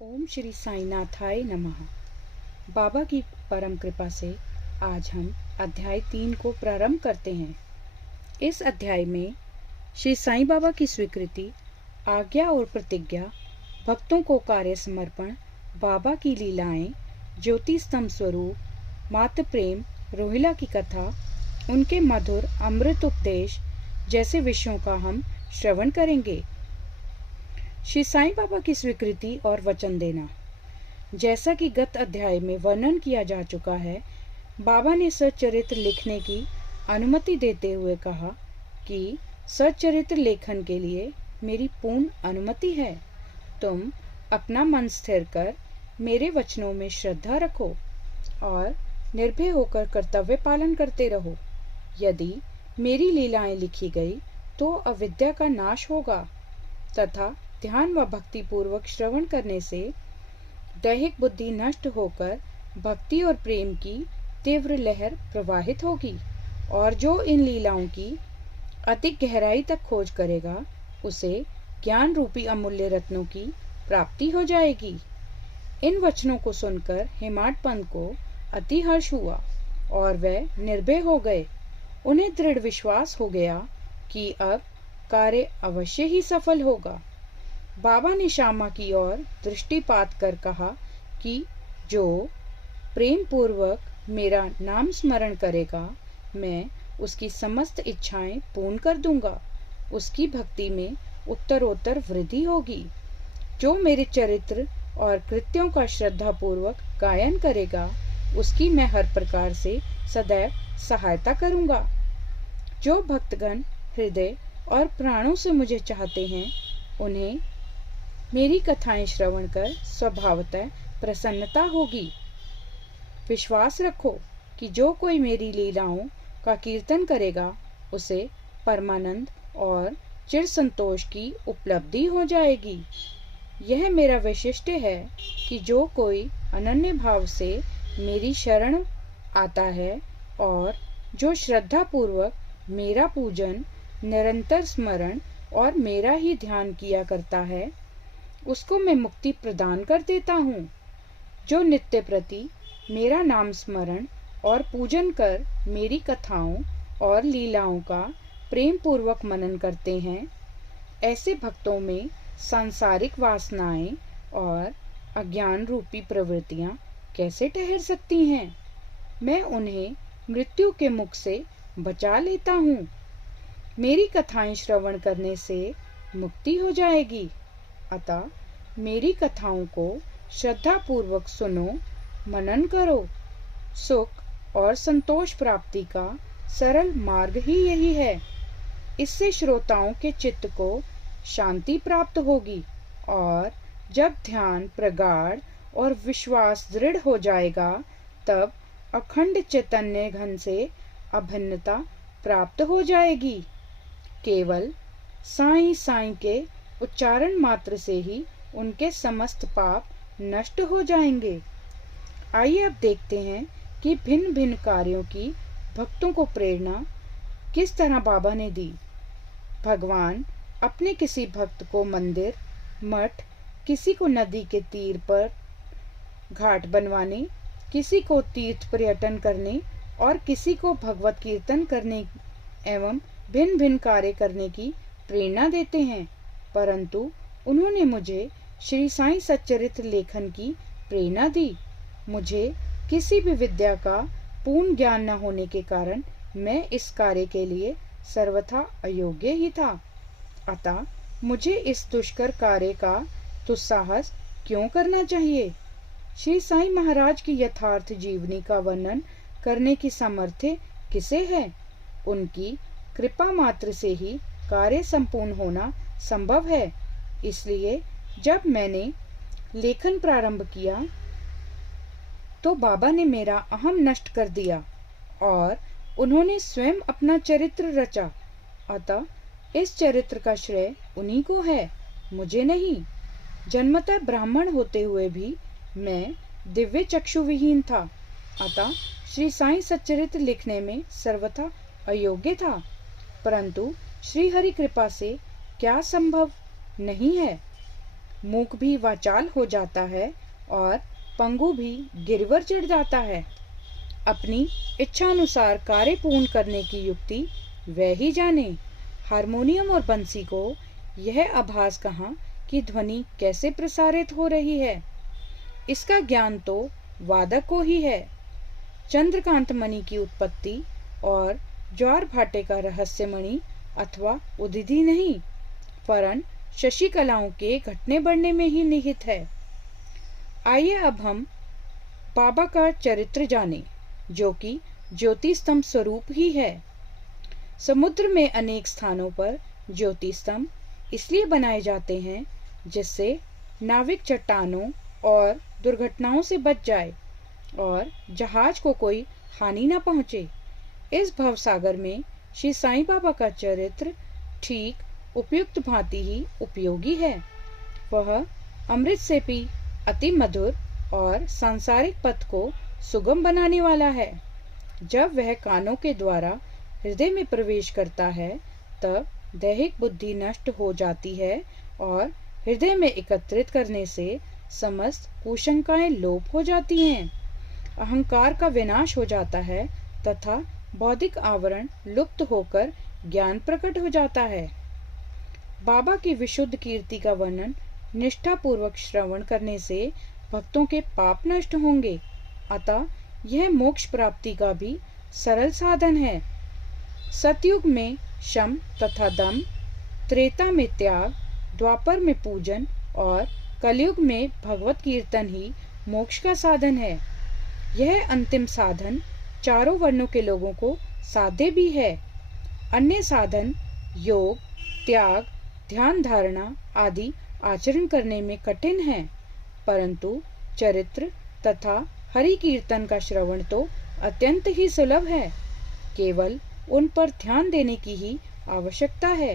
ओम श्री साईनाथाय नमः। बाबा की परम कृपा से आज हम अध्याय 3 को प्रारंभ करते हैं। इस अध्याय में श्री साईं बाबा की स्वीकृति, आज्ञा और प्रतिज्ञा, भक्तों को कार्य समर्पण, बाबा की लीलाएं, ज्योति स्तंभ स्वरूप, मातृ प्रेम, रोहिला की कथा, उनके मधुर अमृत उपदेश जैसे विषयों का हम श्रवण करेंगे। श्री साईं बाबा की स्वीकृति और वचन देना। जैसा कि गत अध्याय में वर्णन किया जा चुका है, बाबा ने सच्चरित्र लिखने की अनुमति देते हुए कहा कि सच्चरित्र लेखन के लिए मेरी पूर्ण अनुमति है। तुम अपना मन स्थिर कर मेरे वचनों में श्रद्धा रखो और निर्भय होकर कर्तव्य पालन करते रहो। यदि मेरी लीलाएं लिखी गई तो अविद्या का नाश होगा तथा ध्यान व भक्ति पूर्वक श्रवण करने से दैहिक बुद्धि नष्ट होकर भक्ति और प्रेम की तीव्र लहर प्रवाहित होगी और जो इन लीलाओं की अधिक गहराई तक खोज करेगा उसे ज्ञान रूपी अमूल्य रत्नों की प्राप्ति हो जाएगी। इन वचनों को सुनकर हेमाड पंत को अति हर्ष हुआ और वे निर्भय हो गए। उन्हें दृढ़ विश्वास हो गया कि अब कार्य अवश्य ही सफल होगा। बाबा ने श्यामा की ओर दृष्टिपात कर कहा कि जो प्रेम पूर्वक मेरा नाम स्मरण करेगा मैं उसकी समस्त इच्छाएं पूर्ण कर दूंगा। उसकी भक्ति में उत्तरोत्तर वृद्धि होगी। जो मेरे चरित्र और कृत्यों का श्रद्धा पूर्वक गायन करेगा उसकी मैं हर प्रकार से सदैव सहायता करूंगा। जो भक्तगण हृदय और प्राणों से मुझे चाहते हैं उन्हें मेरी कथाएं श्रवण कर स्वभावतः प्रसन्नता होगी। विश्वास रखो कि जो कोई मेरी लीलाओं का कीर्तन करेगा उसे परमानंद और चिर संतोष की उपलब्धि हो जाएगी। यह मेरा वैशिष्ट्य है कि जो कोई अनन्य भाव से मेरी शरण आता है और जो श्रद्धा पूर्वक मेरा पूजन, निरंतर स्मरण और मेरा ही ध्यान किया करता है उसको मैं मुक्ति प्रदान कर देता हूँ। जो नित्य प्रति मेरा नाम स्मरण और पूजन कर मेरी कथाओं और लीलाओं का प्रेम पूर्वक मनन करते हैं, ऐसे भक्तों में सांसारिक वासनाएं और अज्ञान रूपी प्रवृत्तियां कैसे ठहर सकती हैं। मैं उन्हें मृत्यु के मुख से बचा लेता हूँ। मेरी कथाएं श्रवण करने से मुक्ति हो जाएगी। अतः मेरी कथाओं को श्रद्धा पूर्वक सुनो, मनन करो। सुख और संतोष प्राप्ति का सरल मार्ग ही यही है। इससे श्रोताओं के चित्त को शांति प्राप्त होगी और जब ध्यान प्रगाढ़ और विश्वास दृढ़ हो जाएगा तब अखंड चैतन्य घन से अभिन्नता प्राप्त हो जाएगी। केवल साईं साईं के उच्चारण मात्र से ही उनके समस्त पाप नष्ट हो जाएंगे। आइए अब देखते हैं कि भिन्न भिन्न कार्यों की भक्तों को प्रेरणा किस तरह बाबा ने दी। भगवान अपने किसी भक्त को मंदिर, मठ, किसी को नदी के तीर पर घाट बनवाने, किसी को तीर्थ पर्यटन करने और किसी को भगवत कीर्तन करने एवं भिन्न भिन्न कार्य करने की प्रेरणा देते हैं। परंतु उन्होंने मुझे श्री साईं सच्चरित्र लेखन की प्रेरणा दी। मुझे किसी भी विद्या का पूर्ण ज्ञान न होने के कारण मैं इस कार्य के लिए सर्वथा अयोग्य ही था। अतः मुझे इस दुष्कर कार्य का दुस्साहस क्यों करना चाहिए। श्री साईं महाराज की यथार्थ जीवनी का वर्णन करने की सामर्थ्य किसे है। उनकी कृपा मात्र से ही कार्य संपूर्ण होना संभव है। इसलिए जब मैंने लेखन प्रारंभ किया तो बाबा ने मेरा अहम नष्ट कर दिया और उन्होंने स्वयं अपना चरित्र रचा। अतः इस चरित्र का श्रेय उन्हीं को है, मुझे नहीं। जन्मतः ब्राह्मण होते हुए भी मैं दिव्य चक्षु विहीन था। अतः श्री साईं सच्चरित्र लिखने में सर्वथा अयोग्य था। परंतु श्री हरि कृपा से क्या संभव नहीं है। मूक भी वाचाल हो जाता है और पंगु भी गिरवर चढ़ जाता है। अपनी इच्छानुसार कार्य पूर्ण करने की युक्ति वह ही जाने। हारमोनियम और बंसी को यह आभास कहाँ कि ध्वनि कैसे प्रसारित हो रही है, इसका ज्ञान तो वादक को ही है। चंद्रकांत मणि की उत्पत्ति और ज्वार भाटे का रहस्यमणि अथवा उदिधि नहीं, वरन शशि कलाओं के घटने बढ़ने में ही निहित है। आइए अब हम बाबा का चरित्र जानें, जो कि ज्योति स्तंभ स्वरूप ही है। समुद्र में अनेक स्थानों पर ज्योति स्तंभ इसलिए बनाए जाते हैं जिससे नाविक चट्टानों और दुर्घटनाओं से बच जाए और जहाज को कोई हानि न पहुंचे। इस भवसागर में श्री साईं बाबा का चरित्र ठीक उपयुक्त भांति ही उपयोगी है। वह अमृत से भी अति मधुर और सांसारिक पथ को सुगम बनाने वाला है। जब वह कानों के द्वारा हृदय में प्रवेश करता है तब दैहिक बुद्धि नष्ट हो जाती है और हृदय में एकत्रित करने से समस्त कुशंकाएं लोप हो जाती हैं। अहंकार का विनाश हो जाता है तथा बौद्धिक आवरण लुप्त होकर ज्ञान प्रकट हो जाता है। बाबा की विशुद्ध कीर्ति का वर्णन निष्ठा पूर्वक श्रवण करने से भक्तों के पाप नष्ट होंगे। अतः यह मोक्ष प्राप्ति का भी सरल साधन है। सतयुग में शम तथा दम, त्रेता में त्याग, द्वापर में पूजन और कलयुग में भगवत कीर्तन ही मोक्ष का साधन है। यह अंतिम साधन चारों वर्णों के लोगों को साध्य भी है। अन्य साधन योग, त्याग, ध्यान धारणा आदि आचरण करने में कठिन है, परंतु चरित्र तथा हरि कीर्तन का श्रवण तो अत्यंत ही सुलभ है। केवल उन पर ध्यान देने की ही आवश्यकता है।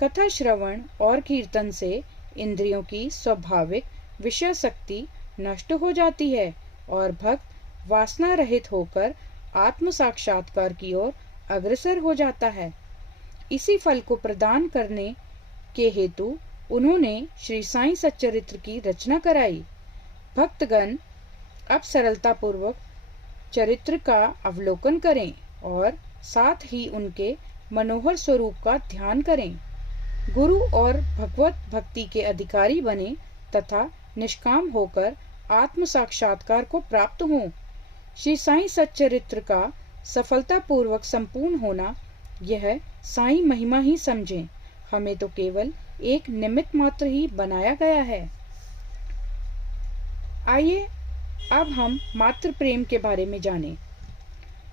कथा श्रवण और कीर्तन से इंद्रियों की स्वाभाविक विषय शक्ति नष्ट हो जाती है और भक्त वासना रहित होकर आत्म साक्षात्कार की ओर अग्रसर हो जाता है। इसी फल को प्रदान करने के हेतु उन्होंने श्री साईं सच्चरित्र की रचना कराई। भक्तगण अब सरलता पूर्वक चरित्र का अवलोकन करें और साथ ही उनके मनोहर स्वरूप का ध्यान करें। गुरु और भगवत भक्ति के अधिकारी बने तथा निष्काम होकर आत्म साक्षात्कार को प्राप्त हों। श्री साईं सच्चरित्र का सफलता पूर्वक संपूर्ण होना यह साईं महिमा ही समझें। हमें तो केवल एक निमित्त मात्र ही बनाया गया है। आइए अब हम मातृ प्रेम के बारे में जानें।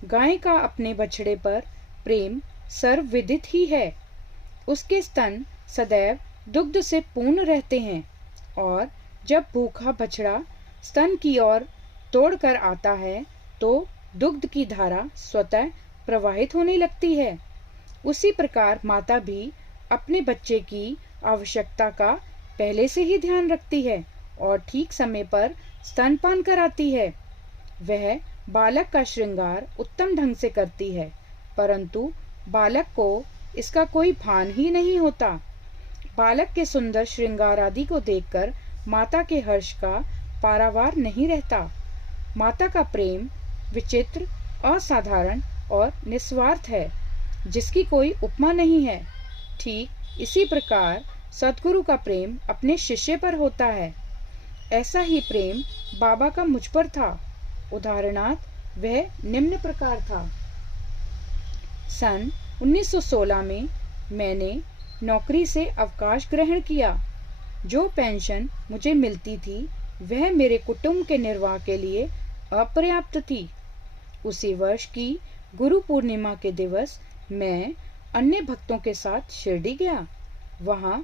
गाय का अपने बछड़े पर प्रेम सर्वविदित ही है। उसके स्तन सदैव दुग्ध से पूर्ण रहते हैं और जब भूखा बछड़ा स्तन की ओर तोड़कर आता है तो दुग्ध की धारा स्वतः प्रवाहित होने लगती है। उसी प्रकार माता भी अपने बच्चे की आवश्यकता का पहले से ही ध्यान रखती है और ठीक समय पर स्तनपान कराती है। वह बालक का श्रृंगार उत्तम ढंग से करती है, परंतु बालक को इसका कोई भान ही नहीं होता। बालक के सुंदर श्रृंगार आदि को देखकर माता के हर्ष का पारावार नहीं रहता। माता का प्रेम विचित्र, असाधारण और निस्वार्थ है, जिसकी कोई उपमा नहीं है। ठीक इसी प्रकार सद्गुरु का प्रेम अपने शिष्य पर होता है। ऐसा ही प्रेम बाबा का मुझ पर था। उदाहरणार्थ वह निम्न प्रकार था। सन 1916 में मैंने नौकरी से अवकाश ग्रहण किया। जो पेंशन मुझे मिलती थी वह मेरे कुटुंब के निर्वाह के लिए अपर्याप्त थी। उसी वर्ष की गुरु पूर्णिमा के दिवस मैं अन्य भक्तों के साथ शिरडी गया। वहां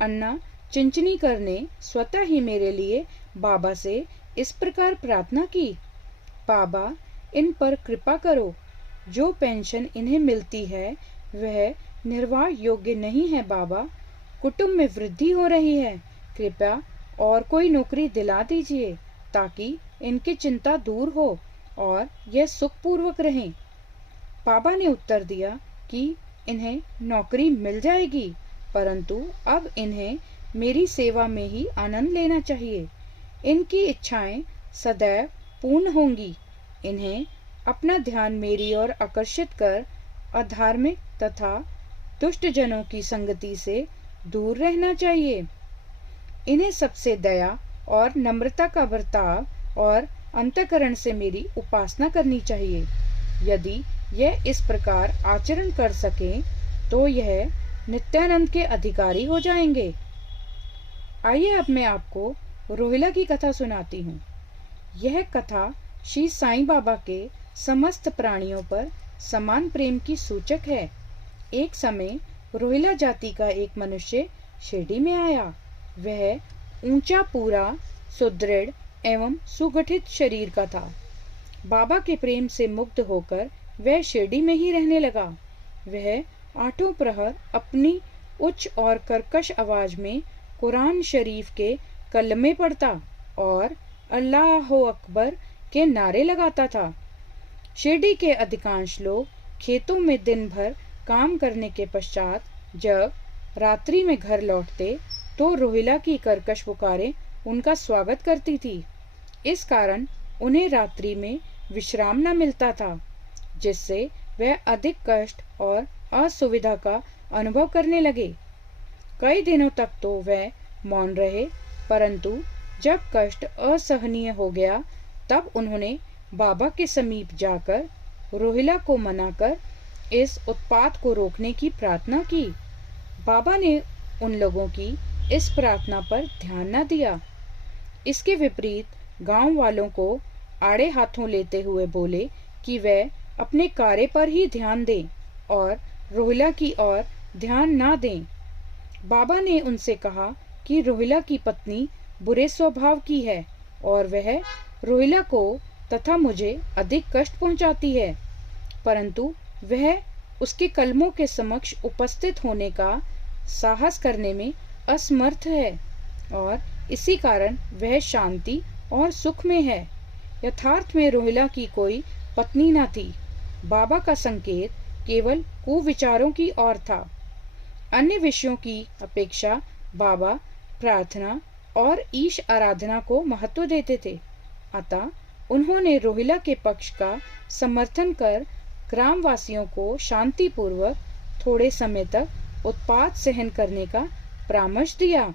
अन्ना चिंचनीकर ने स्वतः ही मेरे लिए बाबा से इस प्रकार प्रार्थना की, बाबा इन पर कृपा करो। जो पेंशन इन्हें मिलती है वह निर्वाह योग्य नहीं है बाबा। कुटुंब में वृद्धि हो रही है, कृपया और कोई नौकरी दिला दीजिए ताकि इनकी चिंता दूर हो और यह सुखपूर्वक रहें। बाबा ने उत्तर दिया कि इन्हें नौकरी मिल जाएगी, परंतु अब इन्हें मेरी सेवा में ही आनंद लेना चाहिए। इनकी इच्छाएं सदैव पूर्ण होंगी। इन्हें अपना ध्यान मेरी ओर आकर्षित कर अधार्मिक तथा दुष्ट जनों की संगति से दूर रहना चाहिए। इन्हें सबसे दया और नम्रता का बर्ताव और अंतःकरण से मेरी उपासना करनी चाहिए। यदि यह इस प्रकार आचरण कर सकें तो यह नित्यानंद के अधिकारी हो जाएंगे। आइए अब मैं आपको रोहिला की कथा सुनाती हूँ। यह कथा श्री साईं बाबा के समस्त प्राणियों पर समान प्रेम की सूचक है। एक समय रोहिला जाति का एक मनुष्य शिरडी में आया। वह ऊंचा, पूरा, सुदृढ़ एवं सुगठित शरीर का था। बाबा के प्रेम से मुग्ध होकर वह शिरडी में ही रहने लगा। वह आठों प्रहर अपनी उच्च और कर्कश आवाज में कुरान शरीफ के कलमे पढ़ता और अल्लाह अकबर के नारे लगाता था। शिरडी के अधिकांश लोग खेतों में दिन भर काम करने के पश्चात जब रात्रि में घर लौटते तो रोहिला की कर्कश पुकारें उनका स्वागत करती थी। इस कारण उन्हें रात्रि में विश्राम न मिलता था, जिससे वह अधिक कष्ट और असुविधा का अनुभव करने लगे। कई दिनों तक तो वह मौन रहे, परंतु जब कष्ट असहनीय हो गया तब उन्होंने बाबा के समीप जाकर रोहिला को मनाकर इस उत्पात को रोकने की प्रार्थना की। बाबा ने उन लोगों की इस प्रार्थना पर ध्यान न दिया। इसके विपरीत गांव वालों को आड़े हाथों लेते हुए बोले कि वह अपने कार्य पर ही ध्यान दें और रोहिला की ओर ध्यान ना दें। बाबा ने उनसे कहा कि रोहिला की पत्नी बुरे स्वभाव की है और वह रोहिला को तथा मुझे अधिक कष्ट पहुंचाती है, परंतु वह उसके कलमों के समक्ष उपस्थित होने का साहस करने में असमर्थ है और इसी कारण वह शांति और सुख में है। यथार्थ में रोहिला की कोई पत्नी न थी। बाबा का संकेत केवल कुविचारों की ओर था। अन्य विषयों की अपेक्षा बाबा प्रार्थना और ईश आराधना को महत्व देते थे। अतः उन्होंने रोहिला के पक्ष का समर्थन कर ग्रामवासियों को शांतिपूर्वक थोड़े समय तक उत्पात सहन करने का परामर्श दिया।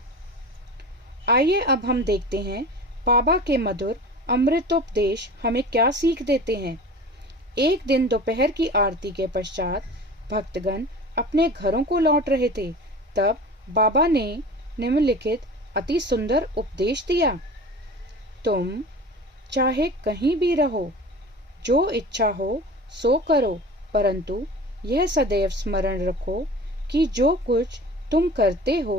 आइए अब हम देखते हैं बाबा के मधुर अमृतोपदेश हमें क्या सीख देते हैं। एक दिन दोपहर की आरती के पश्चात भक्तगण अपने घरों को लौट रहे थे। तब बाबा ने निम्नलिखित अति सुंदर उपदेश दिया। तुम चाहे कहीं भी रहो, जो इच्छा हो सो करो, परंतु यह सदैव स्मरण रखो कि जो कुछ तुम करते हो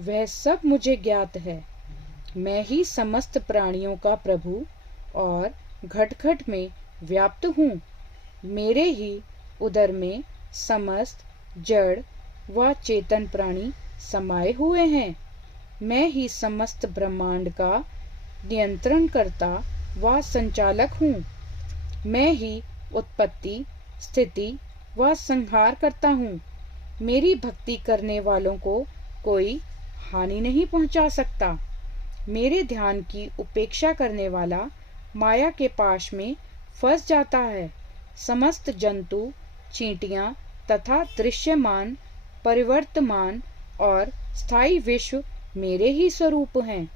वह सब मुझे ज्ञात है। मैं ही समस्त प्राणियों का प्रभु और घट घट में व्याप्त हूँ। मेरे ही उदर में समस्त जड़ व चेतन प्राणी समाये हुए हैं। मैं ही समस्त ब्रह्मांड का नियंत्रण करता व संचालक हूँ। मैं ही उत्पत्ति, स्थिति व संहार करता हूँ। मेरी भक्ति करने वालों को कोई हानि नहीं पहुँचा सकता। मेरे ध्यान की उपेक्षा करने वाला माया के पाश में फंस जाता है। समस्त जंतु, चींटियां तथा दृश्यमान, परिवर्तमान और स्थायी विश्व मेरे ही स्वरूप हैं।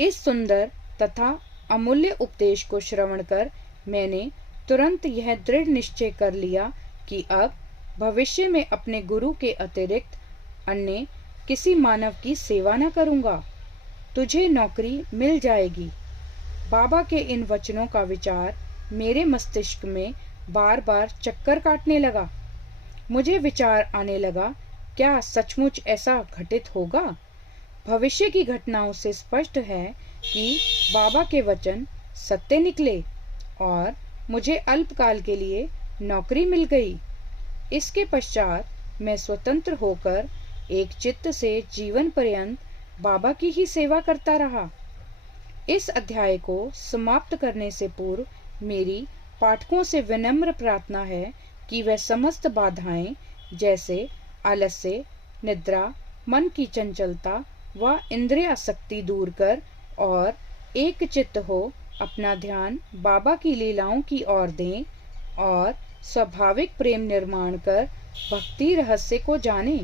इस सुंदर तथा अमूल्य उपदेश को श्रवण कर मैंने तुरंत यह दृढ़ निश्चय कर लिया कि अब भविष्य में अपने गुरु के अतिरिक्त अन्य किसी मानव की सेवा न करूंगा। तुझे नौकरी मिल जाएगी। बाबा के इन वचनों का विचार मेरे मस्तिष्क में बार बार चक्कर काटने लगा। मुझे विचार आने लगा, क्या सचमुच ऐसा घटित होगा? भविष्य की घटनाओं से स्पष्ट है कि बाबा के वचन सत्य निकले और मुझे अल्पकाल के लिए नौकरी मिल गई। इसके पश्चात मैं स्वतंत्र होकर एक चित्त से जीवन पर्यंत बाबा की ही सेवा करता रहा। इस अध्याय को समाप्त करने से पूर्व मेरी पाठकों से विनम्र प्रार्थना है कि वह समस्त बाधाएं जैसे आलस्य, निद्रा मन की चंचलता व इंद्रिय आसक्ति दूर कर और एक चित्त हो अपना ध्यान बाबा की लीलाओं की ओर दें और स्वाभाविक प्रेम निर्माण कर भक्ति रहस्य को जाने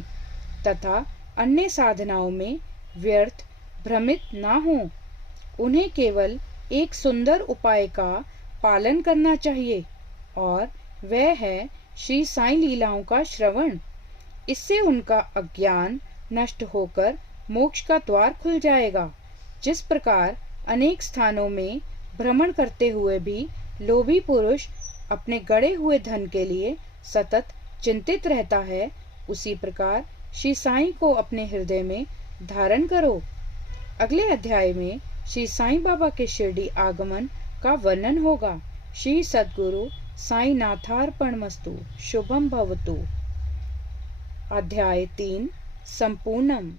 तथा अन्य साधनाओं में व्यर्थ भ्रमित ना हो। उन्हें केवल एक सुंदर उपाय का पालन करना चाहिए और वह है श्री साईं लीलाओं का श्रवण। इससे उनका अज्ञान नष्ट होकर मोक्ष का द्वार खुल जाएगा। जिस प्रकार अनेक स्थानों में भ्रमण करते हुए भी लोभी पुरुष अपने गड़े हुए धन के लिए सतत चिंतित रहता है, उसी प्रकार श्री साईं को अपने हृदय में धारण करो। अगले अध्याय में श्री साईं बाबा के शिरडी आगमन का वर्णन होगा। श्री सद्गुरु साईं नाथार्पणमस्तु। शुभम भवतु। अध्याय 3 संपूर्णम।